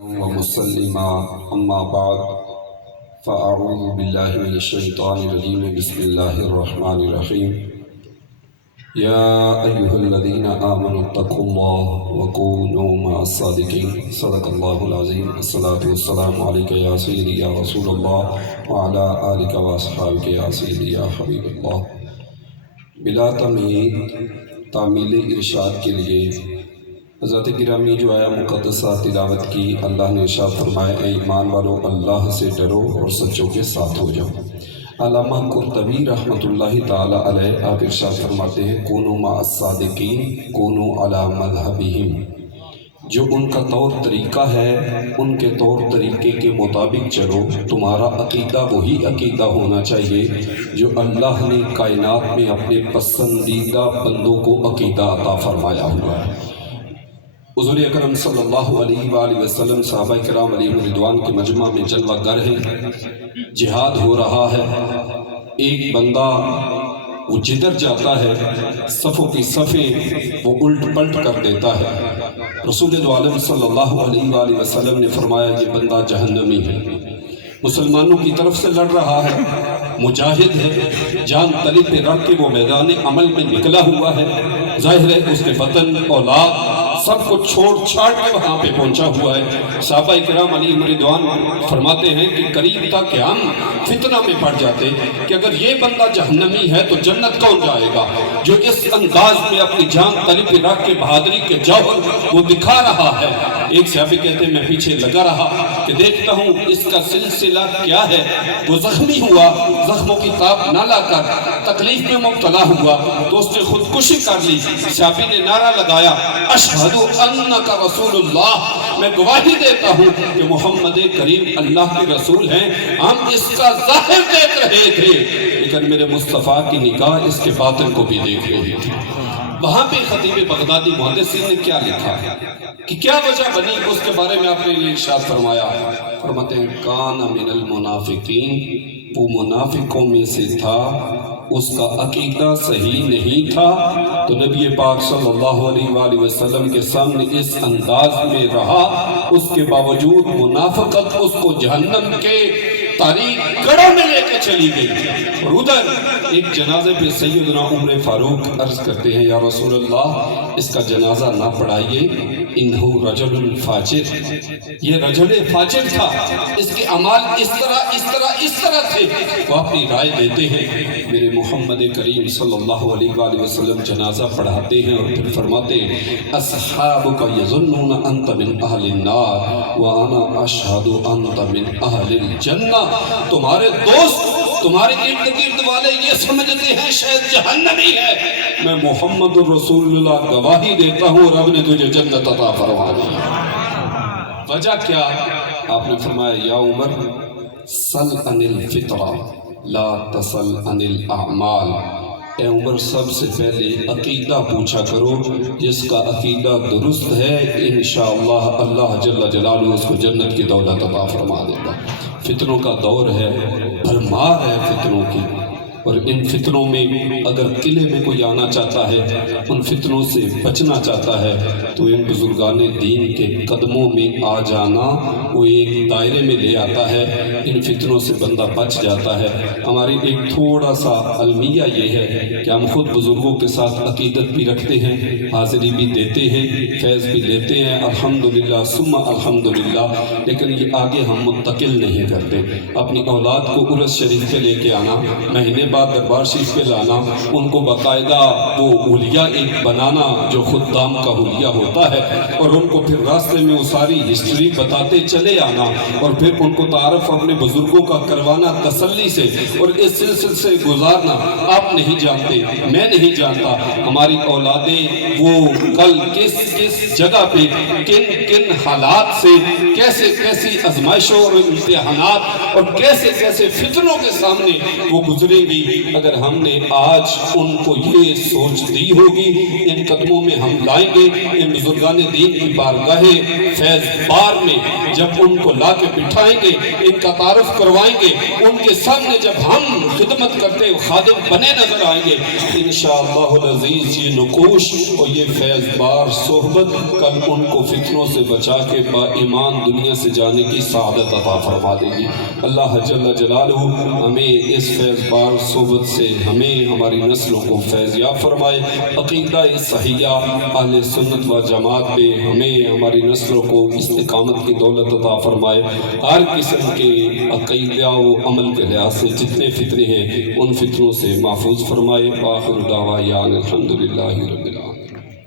ومسلما اما بعد فاعوذ باللہ من الشیطان الرجیم بسم اللہ الرحمن الرحیم یا ایہا الذین آمنوا اتقوا اللہ وکونوا مع الصادقین صدق اللہ العظیم الصلاة والسلام علیک یا سیدی یا رسول اللہ وعلی آلک واصحابک یا سیدی یا حبیب اللہ۔ بلا تمہید تعمیل ارشاد کے لیے حضرت گرامی جو آیا مقدسہ تلاوت کی، اللہ نے ارشاد فرمایا اے ایمان والو اللہ سے ڈرو اور سچوں کے ساتھ ہو جاؤ۔ علامہ قرطبی رحمۃ اللہ تعالی علیہ آپ ارشاد فرماتے ہیں کونوا مع الصادقین کونوا علی مذہبہم، جو ان کا طور طریقہ ہے ان کے طور طریقے کے مطابق چلو، تمہارا عقیدہ وہی عقیدہ ہونا چاہیے جو اللہ نے کائنات میں اپنے پسندیدہ بندوں کو عقیدہ عطا فرمایا ہوا ہے۔ حضور اکرم صلی اللہ علیہ وآلہ وسلم صحابہ کرام علیہم رضوان کے مجمع میں جلوہ گر ہیں، جہاد ہو رہا ہے، ایک بندہ وہ جدھر جاتا ہے صفوں کی صفیں وہ الٹ پلٹ کر دیتا ہے۔ رسول عالم صلی اللہ علیہ وآلہ وسلم نے فرمایا یہ بندہ جہنمی ہے، مسلمانوں کی طرف سے لڑ رہا ہے، مجاہد ہے، جان تلی پہ رکھ کے وہ میدان عمل میں نکلا ہوا ہے، ظاہر ہے اس کے وطن اولاد سب کو چھوڑ چھاڑ کے وہاں پہ پہنچا ہوا ہے۔ صحابہ کرام علیہم رضوان فرماتے ہیں کہ قریب تک کہ ہم فتنہ میں پڑ جاتے کہ اگر یہ بندہ جہنمی ہے تو جنت کون جائے گا، جو اس انداز میں اپنی جان تلی پہ رکھ کے بہادری کے جوہر وہ دکھا رہا ہے۔ ایک صحابی کہتے ہیں میں پیچھے لگا رہا کہ دیکھتا ہوں اس کا سلسلہ کیا ہے، وہ زخمی ہوا، زخموں کی تاب نہ لا کر تکلیف میں مبتلا ہوا تو اس نے خودکشی کر لی۔ صحابی نے نعرہ لگایا اشہد انک رسول اللہ، میں گواہی دیتا ہوں کہ محمد کریم اللہ کے رسول ہیں، ہم اس کا ظاہر دیکھ رہے تھے لیکن میرے مصطفیٰ کی نگاہ اس کے باطن کو بھی دیکھ رہی تھی۔ وہاں پہ خطیب بغدادی محدثین نے کیا لکھا کہ کیا وجہ بنی، اس کے بارے میں آپ نے یہ ارشاد فرمایا، فرماتے ہیں کان من المنافقین، وہ منافقوں میں سے تھا، اس کا عقیدہ صحیح نہیں تھا تو نبی پاک صلی اللہ علیہ وآلہ وسلم کے سامنے اس انداز میں رہا، اس کے باوجود منافقت اس کو جہنم کے تاریک گڑھوں میں لے کے چلی گئی۔ اور ادھر ایک جنازے پہ سیدنا عمر فاروق عرض کرتے ہیں یا رسول اللہ اس کا جنازہ نہ پڑھائیے، انہو رجل فاجر، یہ رجل فاجر تھا، اس کے اعمال اس طرح تھے۔ وہ اپنی رائے دیتے ہیں، میرے محمد کریم صلی اللہ علیہ وآلہ وسلم جنازہ پڑھاتے ہیں اور پھر فرماتے ہیں اصحابک یظنون انت من اہل النار وانا اشہد انت من اہل الجنہ، تمہارے دوست تمہارے ارد گرد والے یہ سمجھتے ہیں شاید جہنمی ہے، میں محمد رسول اللہ گواہی دیتا ہوں رب نے تجھے جنت عطا فرما دی۔ وجہ کیا؟ آپ نے فرمایا یا عمر سل عن الفطرہ لا تسل عن الاعمال، اے عمر سب سے پہلے عقیدہ پوچھا کرو، جس کا عقیدہ درست ہے انشاءاللہ اللہ جل جلالہ اس کو جنت کی دولت عطا فرما دے گا۔ فتنوں کا دور ہے، بھرمار ہے فتنوں کی، اور ان فتنوں میں اگر قلعے میں کوئی آنا چاہتا ہے، ان فتنوں سے بچنا چاہتا ہے تو ان بزرگان دین کے قدموں میں آ جانا وہ ایک دائرے میں لے آتا ہے، ان فتنوں سے بندہ بچ جاتا ہے۔ ہماری ایک تھوڑا سا المیہ یہ ہے کہ ہم خود بزرگوں کے ساتھ عقیدت بھی رکھتے ہیں، حاضری بھی دیتے ہیں، فیض بھی لیتے ہیں الحمدللہ ثم الحمدللہ، لیکن یہ آگے ہم منتقل نہیں کرتے۔ اپنی اولاد کو عرس شریف پہ لے کے آنا، مہینے بعد دربار شریف پہ لانا، ان کو باقاعدہ وہ حلیہ ایک بنانا جو خدام کا حلیہ ہوتا ہے، اور ان کو پھر راستے میں وہ ساری ہسٹری بتاتے چلے آنا، اور پھر ان کو تعارف اپنے بزرگوں کا کروانا تسلی سے، اور اس سلسلے سے گزارنا۔ آپ نہیں جانتے، میں نہیں جانتا ہماری اولادیں وہ کل کس جگہ پہ کن حالات سے کیسی آزمائشوں اور امتحانات اور کیسے فتنوں کے سامنے وہ گزریں گی۔ اگر ہم نے آج ان کو یہ سوچ دی ہوگی، ان قدموں میں ہم لائیں گے، ان بزرگان دین کی بارگاہ فیض بار میں جب ان کو لا کے بٹھائیں گے، ان کا تعارف کروائیں گے، ان کے سامنے جب ہم خدمت کرتے خادم بنے نظر آئیں گے، انشاءاللہ العزیز یہ نقوش اور یہ فیض فیض بار صحبت کل ان کو فتنوں سے بچا کے با ایمان دنیا سے جانے کی سعادت عطا فرما دے گی۔ اللہ جل جلالہ ہمیں اس فیض بار صحبت سے ہمیں ہماری نسلوں کو فیض یاب فرمائے، عقیدہ صحیحہ اہل سنت و جماعت پہ ہمیں ہماری نسلوں کو استقامت کی دولت عطا فرمائے، ہر قسم کے عقیدہ و عمل کے لحاظ سے جتنے فتنے ہیں ان فتنوں سے محفوظ فرمائے۔ وآخر دعوانا الحمدللہ رب العالمین۔